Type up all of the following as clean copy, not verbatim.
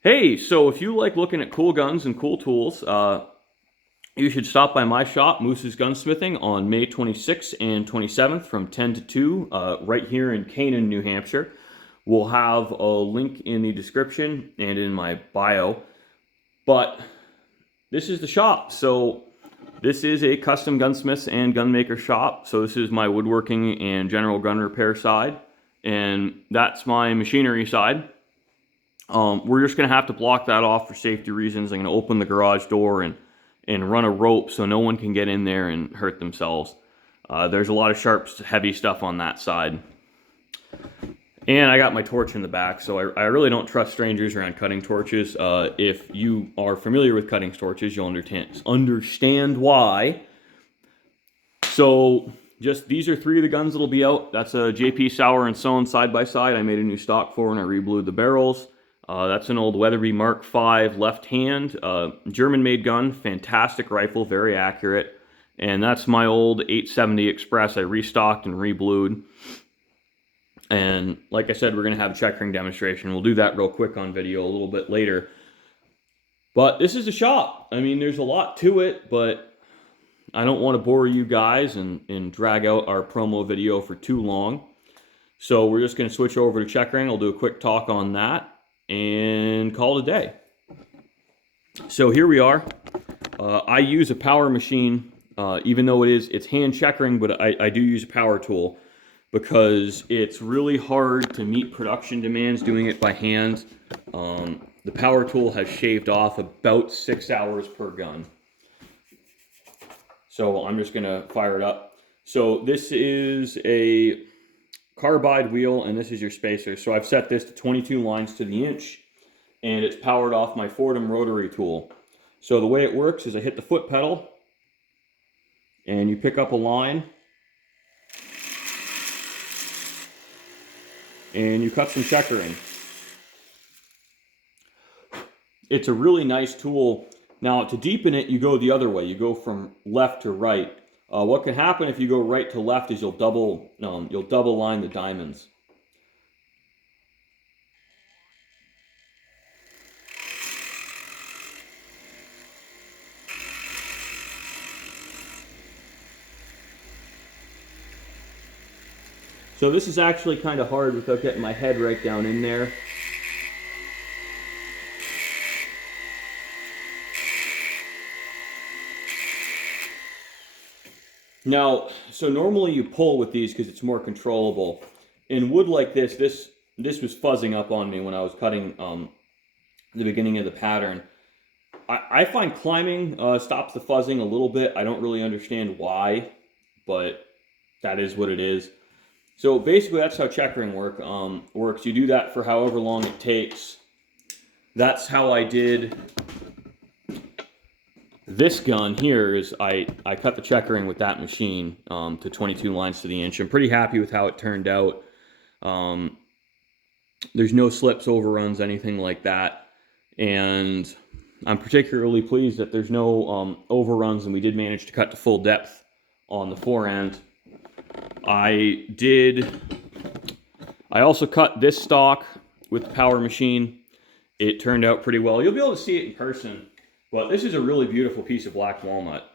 Hey, so if you like looking at cool guns and cool tools, you should stop by my shop, Moose's Gunsmithing, on May 26th and 27th from 10 to 2, right here in Canaan, New Hampshire. We'll have a link in the description and in my bio. But this is the shop. So this is a custom gunsmiths and gunmaker shop. So this is my woodworking and general gun repair side. And that's my machinery side. We're just going to have to block that off for safety reasons. I'm going to open the garage door and run a rope so no one can get in there and hurt themselves. There's a lot of sharp, heavy stuff on that side. And I got my torch in the back, so I really don't trust strangers around cutting torches. If you are familiar with cutting torches, you'll understand why. So just these are three of the guns that'll be out. That's a JP Sauer and Sohn side by side. I made a new stock for and I reblued the barrels. That's an old Weatherby Mark V left hand, German-made gun, fantastic rifle, very accurate. And that's my old 870 Express I restocked and reblued. And like I said, we're going to have a checkering demonstration. We'll do that real quick on video a little bit later. But this is a shop. I mean, there's a lot to it, but I don't want to bore you guys and drag out our promo video for too long. So we're just going to switch over to checkering. I'll do a quick talk on that and call it a day. So here we are. I use a power machine, even though it's hand checkering, but I do use a power tool because it's really hard to meet production demands doing it by hand. The power tool has shaved off about 6 hours per gun. So I'm just gonna fire it up. So this is a carbide wheel and this is your spacer. So I've set this to 22 lines to the inch and it's powered off my Fordham rotary tool. So the way it works is I hit the foot pedal and you pick up a line and you cut some checkering. It's a really nice tool. Now to deepen it, you go the other way. You go from left to right. What can happen if you go right to left is you'll double line the diamonds. So this is actually kind of hard without getting my head right down in there. Now, so normally you pull with these because it's more controllable. In wood like this was fuzzing up on me when I was cutting the beginning of the pattern. I find climbing stops the fuzzing a little bit. I don't really understand why, but that is what it is. So basically that's how checkering works. You do that for however long it takes. That's how I did this gun here. Is I cut the checkering with that machine to 22 lines to the inch. I'm pretty happy with how it turned out. There's no slips, overruns, anything like that. And I'm particularly pleased that there's no overruns, and we did manage to cut to full depth on the forend. I also cut this stock with the power machine. It turned out pretty well. You'll be able to see it in person, but this is a really beautiful piece of black walnut.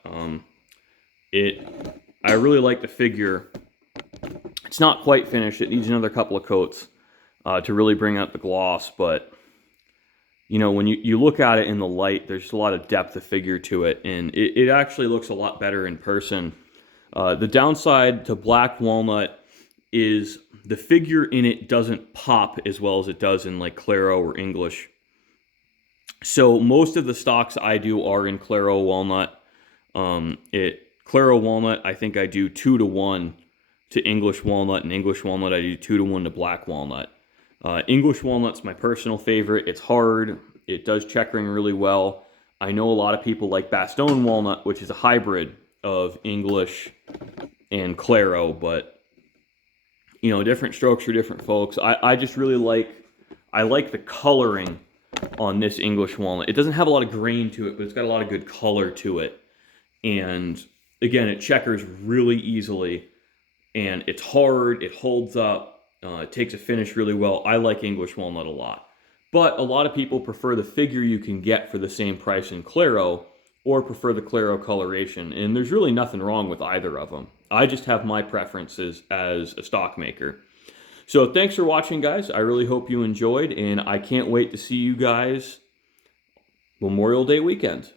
I really like the figure. It's not quite finished. It needs another couple of coats to really bring out the gloss, but you know, when you look at it in the light, there's a lot of depth of figure to it, and it actually looks a lot better in person. The downside to black walnut is the figure in it doesn't pop as well as it does in like Claro or English. So most of the stocks I do are in Claro walnut. Claro walnut, I think I do 2-to-1 to English walnut, and English walnut I do 2-to-1 to black walnut. English walnut's my personal favorite. It's hard. It does checkering really well. I know a lot of people like Bastogne walnut, which is a hybrid of English and Claro, but you know, different strokes for different folks. I just really like the coloring on this English walnut. It doesn't have a lot of grain to it, but it's got a lot of good color to it. And again, it checkers really easily, and it's hard. It holds up. It takes a finish really well. I like English walnut a lot. But a lot of people prefer the figure you can get for the same price in Claro, or prefer the Claro coloration, and there's really nothing wrong with either of them. I just have my preferences as a stock maker. So thanks for watching, guys. I really hope you enjoyed, and I can't wait to see you guys Memorial Day weekend.